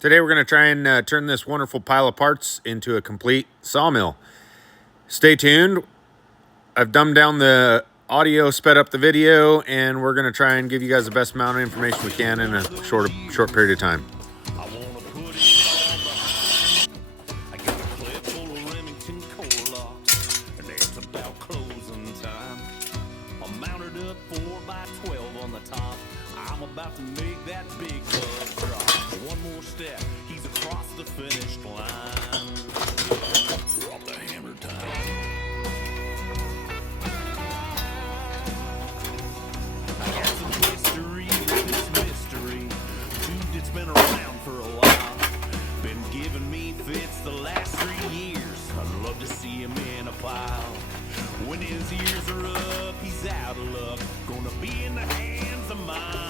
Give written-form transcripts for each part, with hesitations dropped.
Today we're going to try and turn this wonderful pile of parts into a complete sawmill. Stay tuned. I've dumbed down the audio, sped up the video, and we're going to try and give you guys the best amount of information we can in a short period of time. About to make that big bug drop. One more step, he's across the finish line. Drop the hammer time. I got some history with this mystery. Dude that's been around for a while. Been giving me fits the last 3 years. I'd love to see him in a pile. When his ears are up, he's out of luck. Gonna be in the hands of mine.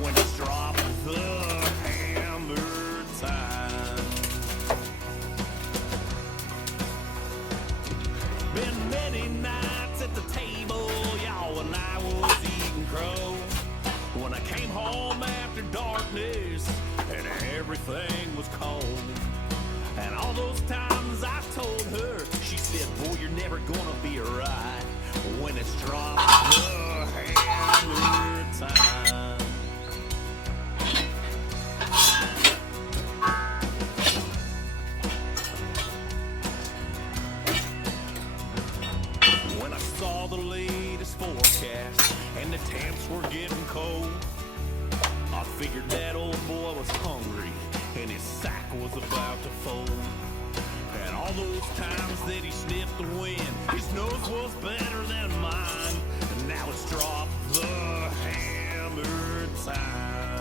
When it's dropped the hammer time. Been many nights at the table, y'all, when I was eating crow. When I came home after darkness and everything was cold. And all those times I told her, she said, boy, you're never gonna be right. When it's dropped the hammer time. When I saw the latest forecast and the temps were getting cold, I figured that old boy was hungry and his sack was about to fold. And all those times that he sniffed the wind, his nose was better than mine. And now it's dropped the hammer time.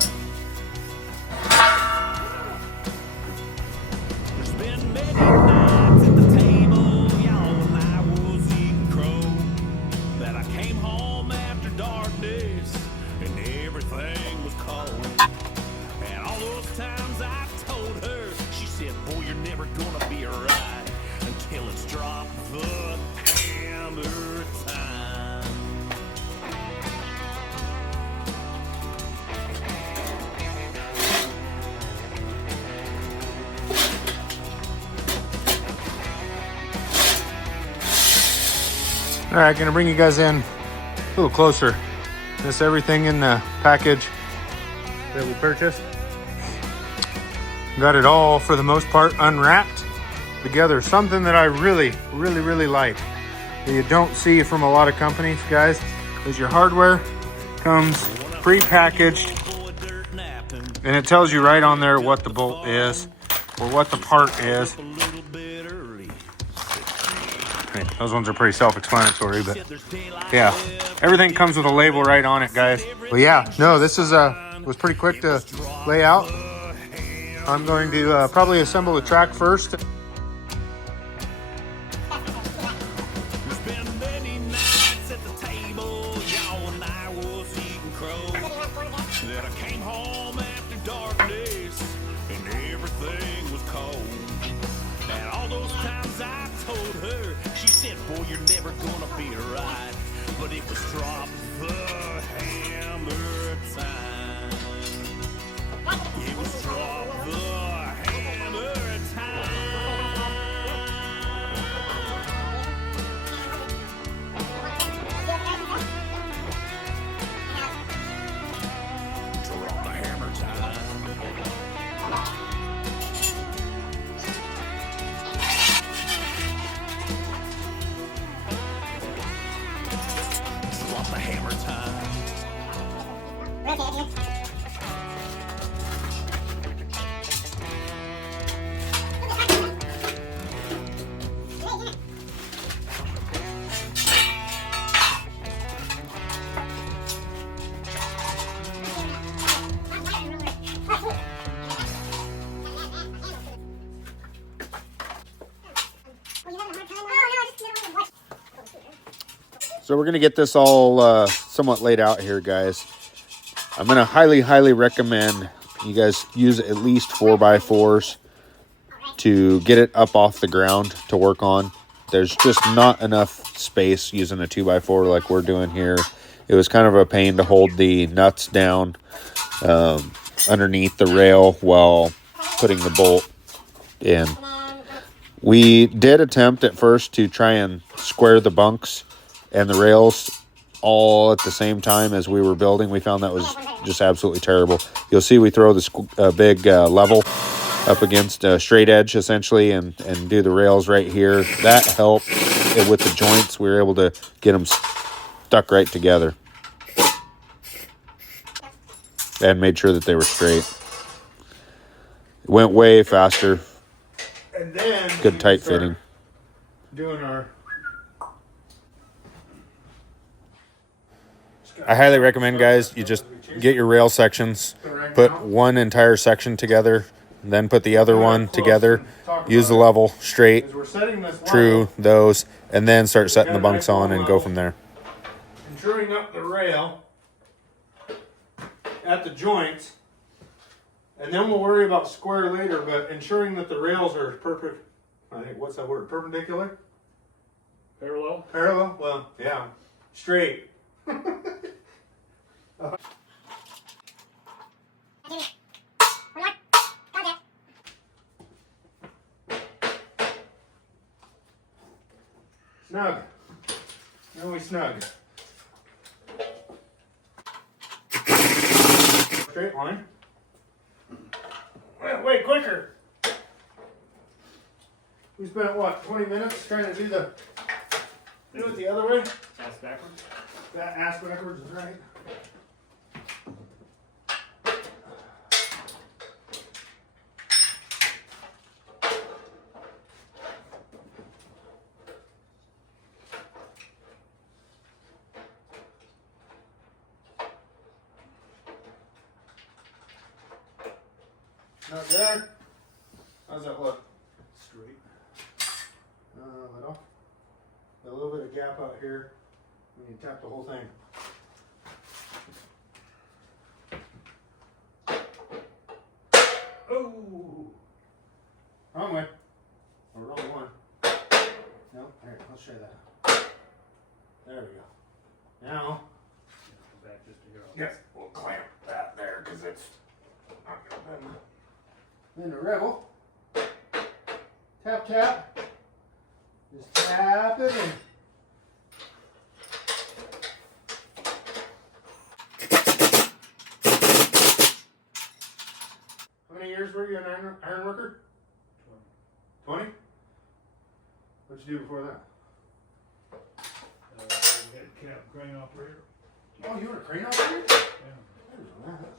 There's been many nights at the table, y'all, when I was eating crow, that I came home after darkness and everything was cold. And all those times I told her, she said, boy, you're never gonna be right until it's dropped the hammer time. All right, gonna bring you guys in a little closer. This everything in the package that we purchased. Got it all, for the most part, unwrapped together. Something that I really like that you don't see from a lot of companies, guys, is your hardware comes pre-packaged and it tells you right on there what the bolt is or what the part is. Hey, those ones are pretty self-explanatory, but yeah, everything comes with a label right on it, guys. But yeah, no, this is was pretty quick to lay out. I'm going to probably assemble the track first. There's been many nights at the table, y'all, when I was eating crow, that I came home after darkness and everything was cold. And all those times I told her, she said, boy, you're never gonna be right. But it was dropped the hammer time. It was dropped the hammer time. Drop the hammer time. Drop the hammer time. So we're going to get this all somewhat laid out here, guys. I'm going to highly recommend you guys use at least 4x4s to get it up off the ground to work on. There's just not enough space using a 2x4 like we're doing here. It was kind of a pain to hold the nuts down underneath the rail while putting the bolt in. We did attempt at first to try and square the bunks and the rails all at the same time as we were building. We found that was just absolutely terrible. You'll see we throw this big level up against a straight edge essentially and do the rails right here. That helped with the joints. We were able to get them stuck right together and made sure that they were straight. It went way faster. And then good tight fitting. Doing our. I highly recommend, guys, you just get your rail sections, put one entire section together, then put the other one together, use the level straight, true those, and then start setting the bunks on and go from there. And truing up the rail at the joints, and then we'll worry about square later, but ensuring that the rails are perfect. I think, what's that word? Perpendicular? Parallel? Parallel? Well, yeah. Straight. Snug. Now we snug. Straight line. Wait, quicker. We spent what, 20 minutes trying to do it the other way? Ass backwards? That ass backwards is right. Not there. How's that look? Straight. Little. A little bit of gap out here. And you tap the whole thing. Oh! Wrong way. Or wrong one. No, here, let's try that. There we go. Now, Back just to go. yes, we'll clamp that there because it's not going to bend. Then the rebel. Tap, tap. Just tap it in. How many years were you an iron worker? 20. 20? What'd you do before that? We had crane operator. Oh, you were a crane operator? Yeah. I didn't know that.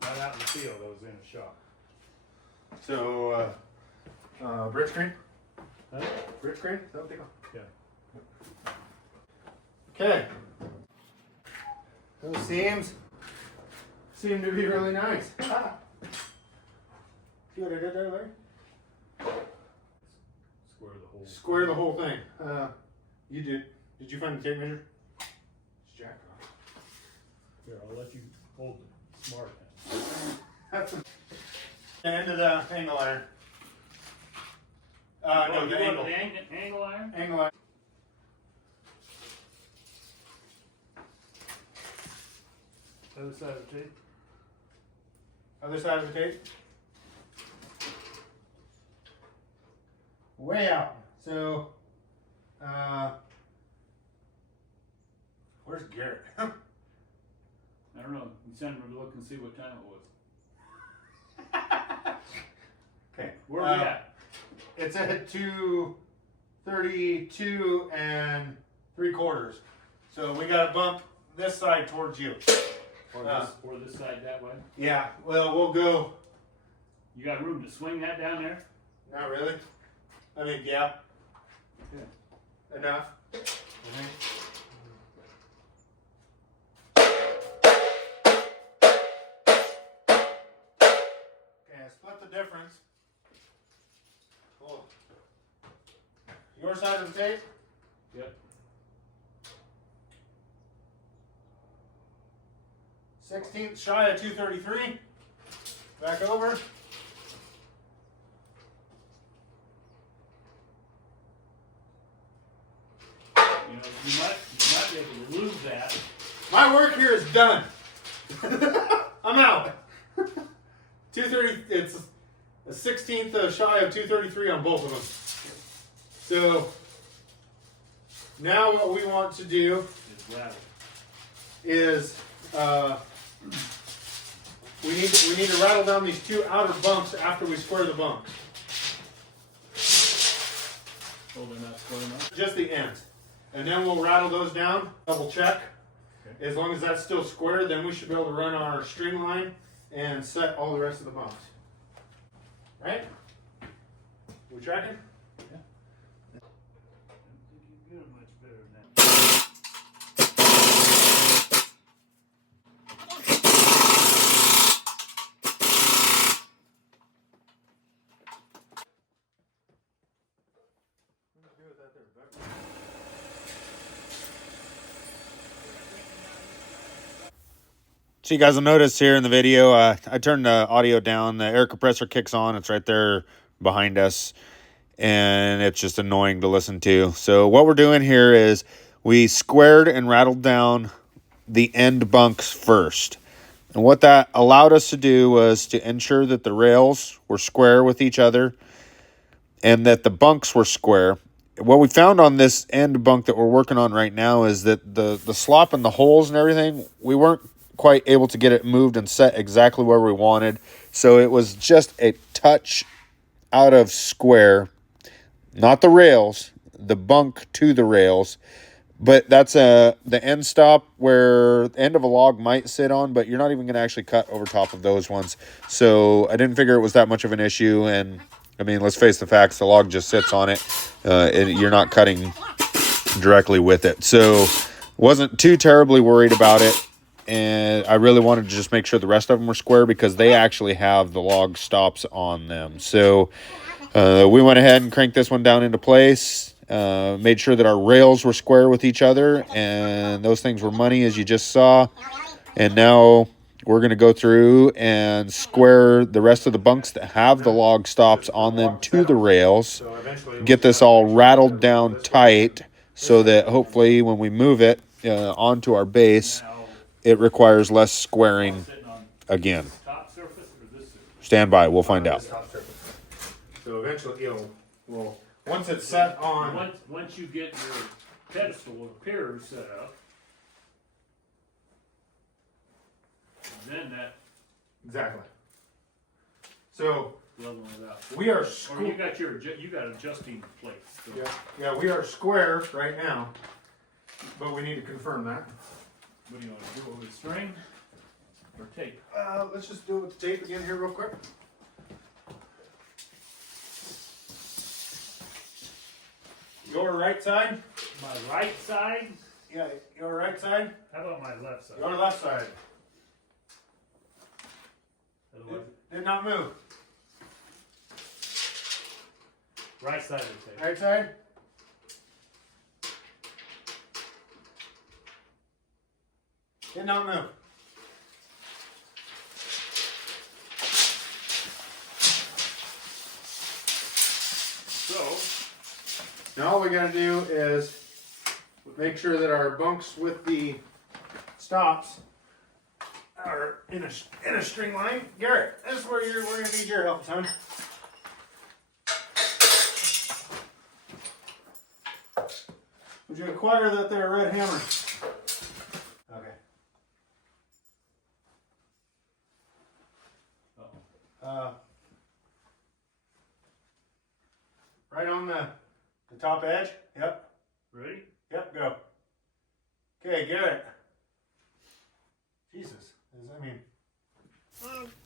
Not out in the field, I was in a shop. So, bridge crane? Huh? Bridge crane? Is that what they call? Yeah. Okay. Those seams seem to be really nice. Ah. See what I did there, Larry? Square the whole. Square the whole thing. You did. Did you find the tape measure? It's jacked off. Here, I'll let you hold it. Smart. That's the end of the angle iron. No, you the want angle. the angle iron? Angle iron. Other side of the tape? Other side of the tape. Way out. So, where's Garrett? I don't know. You send him to look and see what time it was. Okay. Where are we at? It's at 2:32 3/4. So we got to bump this side towards you. Or this side that way? Yeah. Well, we'll go. You got room to swing that down there? Not really. I mean, yeah. Yeah. Enough. Okay, split the difference. Cool. Your side of the tape? Yep. 16th shy of 233. Back over. You know, you might be able to lose that. My work here is done. I'm out. 230. It's a 16th shy of 233 on both of them. So now what we want to do is we need to rattle down these two outer bunks after we square the bunks. Oh, they're not square enough? Just the ends. And then we'll rattle those down, double check. Okay. As long as that's still square, then we should be able to run our string line and set all the rest of the bunks. Right? We tracking? Yeah. I think you get it much better than that. So you guys will notice here in the video, I turned the audio down. The air compressor kicks on. It's right there behind us. And it's just annoying to listen to. So what we're doing here is we squared and rattled down the end bunks first. And what that allowed us to do was to ensure that the rails were square with each other and that the bunks were square. What we found on this end bunk that we're working on right now is that the slop and the holes and everything, we weren't quite able to get it moved and set exactly where we wanted. So it was just a touch out of square, not the rails, the bunk to the rails. But that's the end stop where the end of a log might sit on, but you're not even going to actually cut over top of those ones. So I didn't figure it was that much of an issue. And I mean, let's face the facts, the log just sits on it. You're not cutting directly with it. So wasn't too terribly worried about it. And I really wanted to just make sure the rest of them were square because they actually have the log stops on them. So we went ahead and cranked this one down into place, made sure that our rails were square with each other, and those things were money, as you just saw. And now we're going to go through and square the rest of the bunks that have the log stops on them to the rails, get this all rattled down tight so that hopefully when we move it onto our base, it requires less squaring again. Stand by, we'll find out. So eventually, well, once it's set on. Once you get your pedestal or pier set up, then that Exactly. So leveling it out. we are Or you got adjusting plates. So. Yeah, we are square right now, but we need to confirm that. What do you want to do with string or tape? Let's just do it with the tape again here real quick. Your right side? My right side? Yeah, your right side? How about my left side? Your left side. Otherwise, Did not move. right side of the tape. Right side? Did not move. So, now all we gotta do is make sure that our bunks with the stops are in a string line. Garrett, this is where we're gonna need your help, son. Would you acquire that there red hammer? Okay. Right on the top edge. Yep. Ready? Yep, go. Okay, Garrett. Jesus. I mean.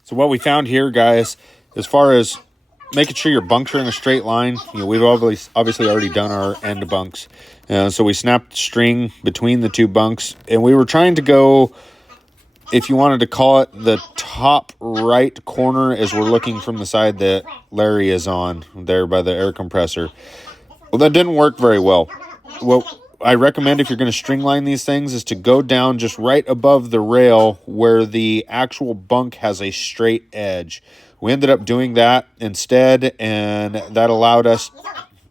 So what we found here, guys, as far as making sure your bunks are in a straight line, we've obviously already done our end bunks. So we snapped the string between the two bunks, and we were trying to go, if you wanted to call it, the top right corner as we're looking from the side that Larry is on, there by the air compressor. Well, that didn't work very well. What I recommend if you're going to string line these things is to go down just right above the rail where the actual bunk has a straight edge. We ended up doing that instead, and that allowed us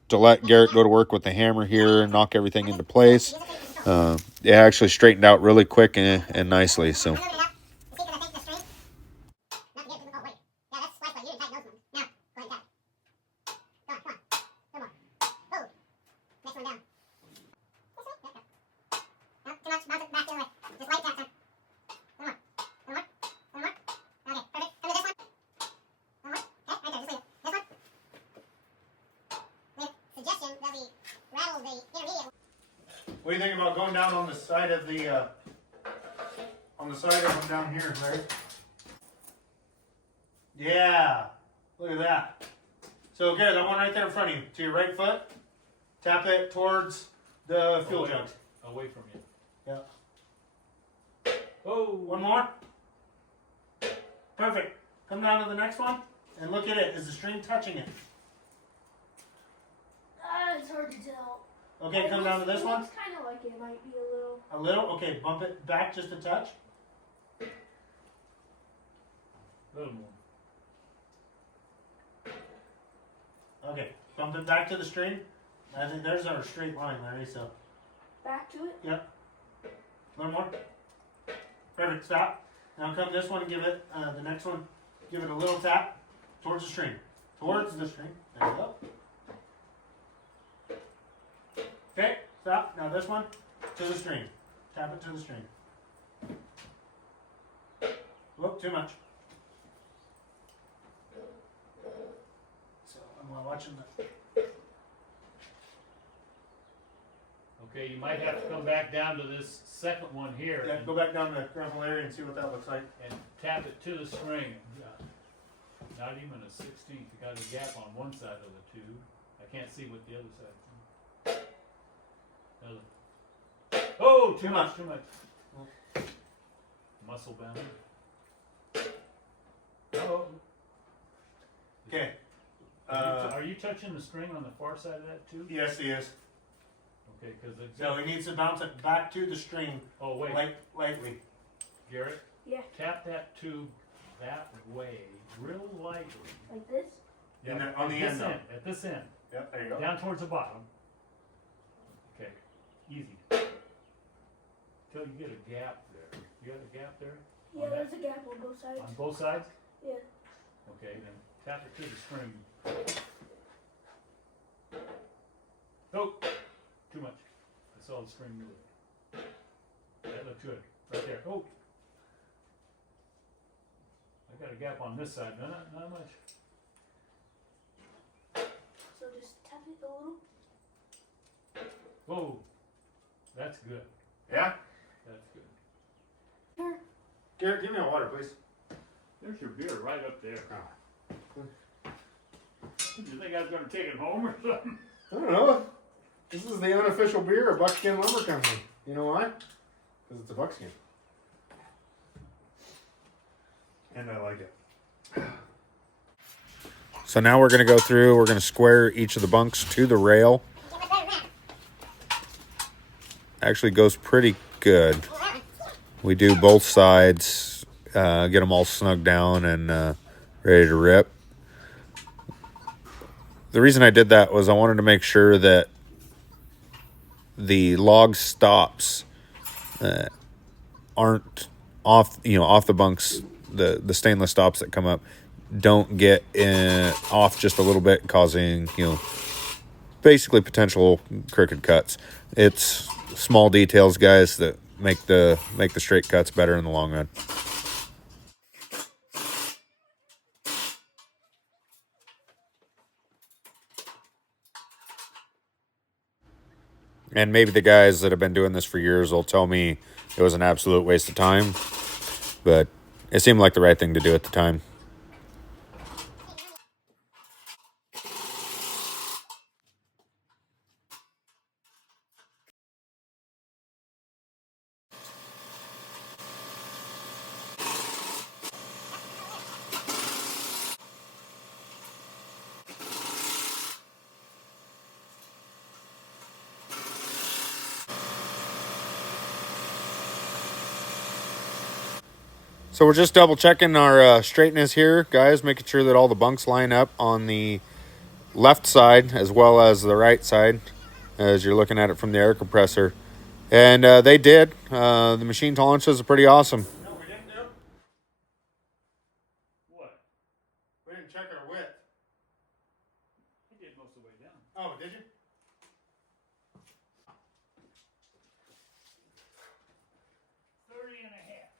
to let Garrett go to work with the hammer here and knock everything into place. It actually straightened out really quick and nicely. So. What do you think about going down on the side of the them down here, Larry? Yeah, look at that. So okay, that one right there in front of you, to your right foot, tap it towards the fuel jug. Away from you. Yeah. Oh, One more. Perfect. Come down to the next one and look at it. Is the string touching it? It's hard to tell. Okay, come down to this one. It's kind of like it might be a little. A little? Okay, bump it back just a touch. a little more. Okay, bump it back to the string. I think there's our straight line, Larry, so. Back to it? Yep. A little more. Perfect, stop. Now come this one and give it, the next one, give it a little tap towards the string. Towards the string. There you go. Okay, stop. Now this one to the string. Tap it to the string. Whoop, too much. So I'm watching the. Okay, you might have to come back down to this second one here Yeah, go back down to Grandpa Larry and see what that looks like. and tap it to the string. Not even a 16th. You got a gap on one side of the tube. I can't see what the other side is. Oh, too much. Muscle bound. Oh. Okay. Are you touching the string on the far side of that tube? Yes, he is. Okay, because it's. So he needs to bounce it back to the string Oh, wait. lightly. Garrett? Yeah. Tap that tube that way, real lightly. Like this? And then on the At this end, though. At this end. Yep, there you go. Down towards the bottom. Okay, easy. Till you get a gap there. You got a gap there? Yeah, there's a gap on both sides. On both sides? Yeah. Okay, then tap it to the string. Oh, too much. I saw the string move. That looked good. Right there. Oh. I got a gap on this side. No, not much. So just tap it a little. Whoa. That's good. Yeah? That's good. Here. Garrett, give me a water, please. There's your beer right up there. Ah. Did you think I was going to take it home or something? I don't know. This is the unofficial beer of Buckskin Lumber Company. You know why? Because it's a buckskin. And I like it. So now we're going to go through, we're going to square each of the bunks to the rail. Actually goes pretty good. We do both sides, get them all snugged down and ready to rip. The reason I did that was I wanted to make sure that the log stops aren't off, off the bunks. The stainless stops that come up don't get off just a little bit, causing basically potential crooked cuts. It's small details, guys, that make the straight cuts better in the long run. And maybe the guys that have been doing this for years will tell me it was an absolute waste of time, but it seemed like the right thing to do at the time. So we're just double checking our straightness here, guys, making sure that all the bunks line up on the left side as well as the right side as you're looking at it from the air compressor. And they did. The machine tolerances are pretty awesome. No, we didn't do. What? We didn't check our width. I did most of the way down. Oh, did you? 30 and a half.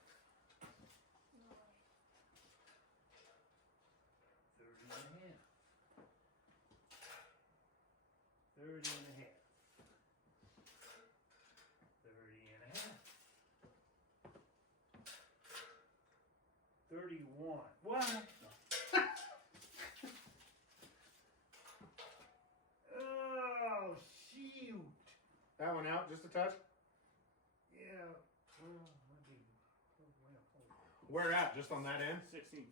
30 and a half. 30 and a half. just a touch? Yeah. Where at? Just on that end? 16th,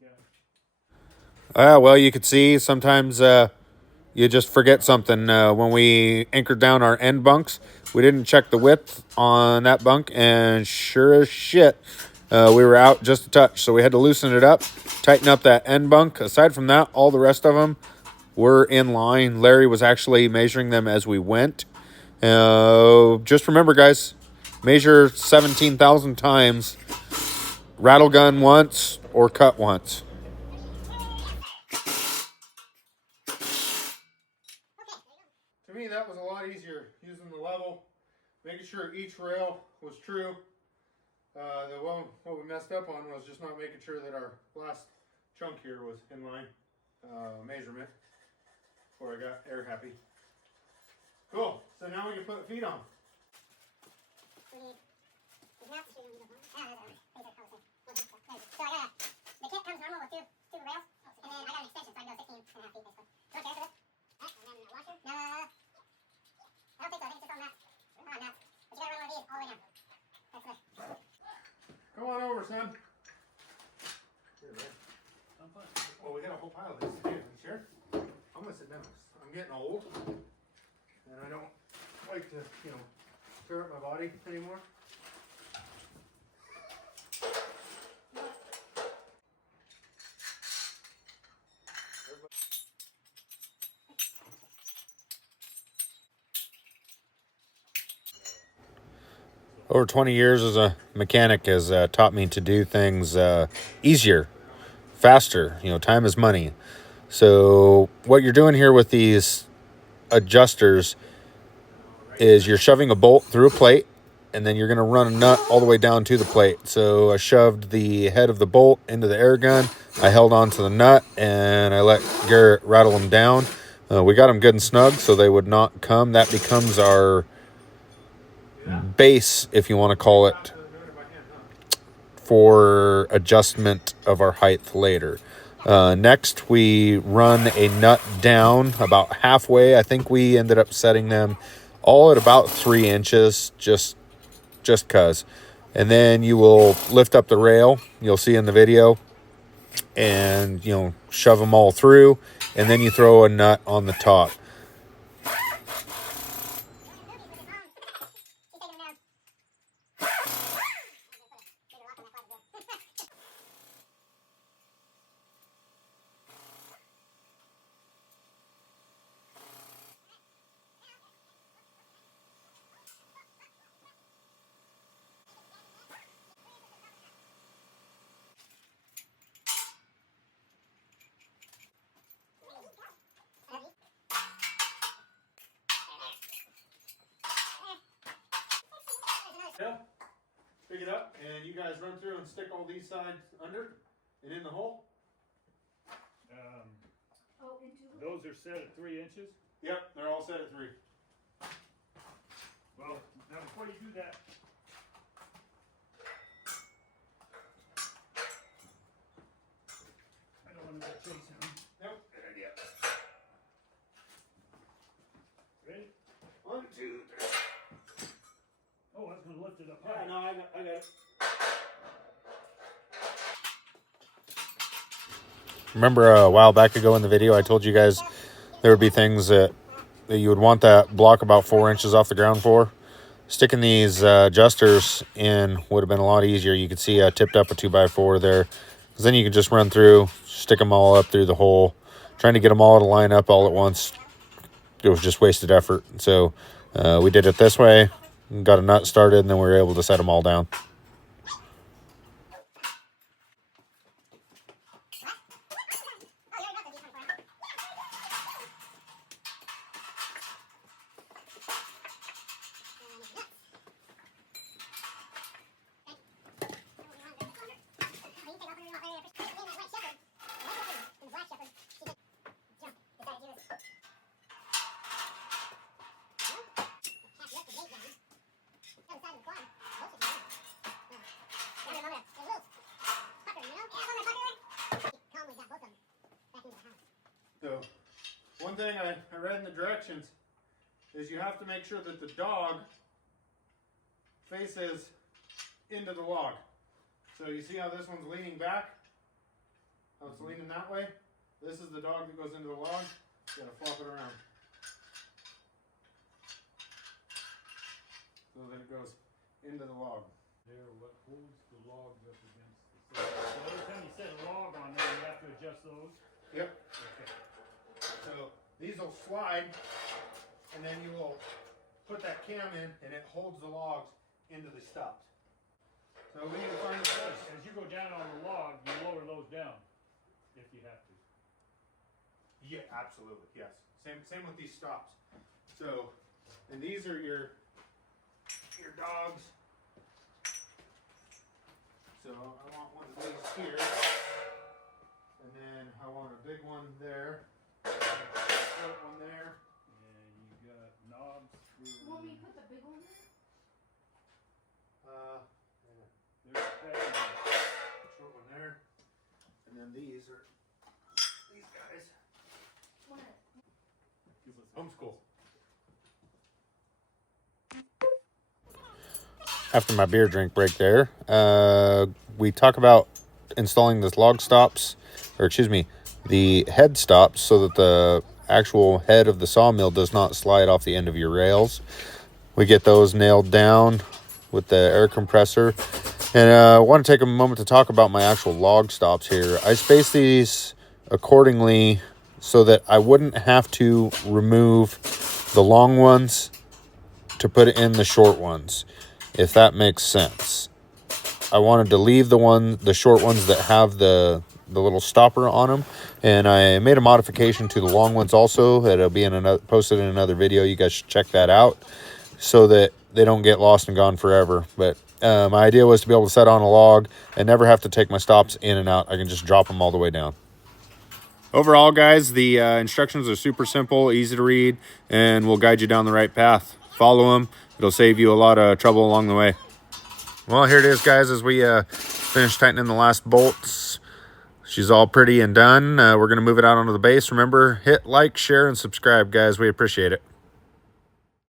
yeah. Well, you could see sometimes you just forget something. When we anchored down our end bunks, we didn't check the width on that bunk, and sure as shit, we were out just a touch. So we had to loosen it up, tighten up that end bunk. Aside from that, all the rest of them were in line. Larry was actually measuring them as we went. Just remember, guys, measure 17,000 times, rattle gun once, or cut once. To me, that was a lot easier, using the level, making sure each rail was true. What we messed up on was just not making sure that our last chunk here was in line measurement before I got air happy. Cool, so now we can put feet on. So the kit comes normal with two rails, and then I got an extension, so I can go 16 and a half feet basically. Do you want to for this? And then a washer? No. I don't think so. I think it's just on mats. On mats. But you gotta run one of these all the way down. That's it. Come on over, son. Here, man. I'm fine. Oh, we got a whole pile of this to do. You sure? I'm gonna sit down. I'm getting old, and I don't like to, tear up my body anymore. Over 20 years as a mechanic has taught me to do things easier, faster. Time is money. So what you're doing here with these adjusters is you're shoving a bolt through a plate, and then you're going to run a nut all the way down to the plate. So I shoved the head of the bolt into the air gun. I held on to the nut, and I let Garrett rattle them down. We got them good and snug so they would not come. That becomes our base, if you want to call it, for adjustment of our height later. Next, we run a nut down about halfway. I think we ended up setting them all at about 3 inches, just cause. And then you will lift up the rail, you'll see in the video, and shove them all through, and then you throw a nut on the top. Yeah. Pick it up, and you guys run through and stick all these sides under and in the hole. Oh, into the. Those are set at 3 inches. Yep, they're all set at 3. Well, now before you do that, I don't want to go chasing them. Nope, good idea. Ready? 1, 2, 3. Oh, I was going to lift it up Yeah, high. no, I got it. Remember a while back ago in the video, I told you guys there would be things that you would want that block about 4 inches off the ground for. Sticking these adjusters in would have been a lot easier. You could see I tipped up a 2x4 there. Because then you can just run through, stick them all up through the hole. Trying to get them all to line up all at once, it was just wasted effort. So we did it this way, got a nut started, and then we were able to set them all down. So, one thing I read in the directions is you have to make sure that the dog faces into the log. So you see how this one's leaning back? How it's leaning that way? This is the dog that goes into the log. You gotta flop it around. So that it goes into the log. There, what holds the logs up against the side. So every time you set a log on there, you have to adjust those? Yep. Okay. So these will slide, and then you will put that cam in, and it holds the logs into the stops. So we need to find the place. As you go down on the log, you lower those down, if you have to. Yeah, absolutely, yes. Same with these stops. So, and these are your dogs. So I want one of these here, and then I want a big one there, and a short one there. And you got knobs for... You want me to put the big one there? There's a pad. Short one there, and then these are these guys. One. Homeschool. After my beer drink break there, we talk about installing this log stops, or excuse me, the head stops, so that the actual head of the sawmill does not slide off the end of your rails. We get those nailed down with the air compressor. And I want to take a moment to talk about my actual log stops here. I spaced these accordingly so that I wouldn't have to remove the long ones to put in the short ones, if that makes sense. I wanted to leave the short ones that have the little stopper on them, and I made a modification to the long ones also. That'll be posted in another video. You guys should check that out so that they don't get lost and gone forever. But my idea was to be able to set on a log and never have to take my stops in and out. I can just drop them all the way down. Overall, guys, the instructions are super simple, easy to read, and will guide you down the right path. Follow them. It'll save you a lot of trouble along the way. Well, here it is, guys, as we finish tightening the last bolts. She's all pretty and done. We're going to move it out onto the base. Remember, hit like, share, and subscribe, guys. We appreciate it.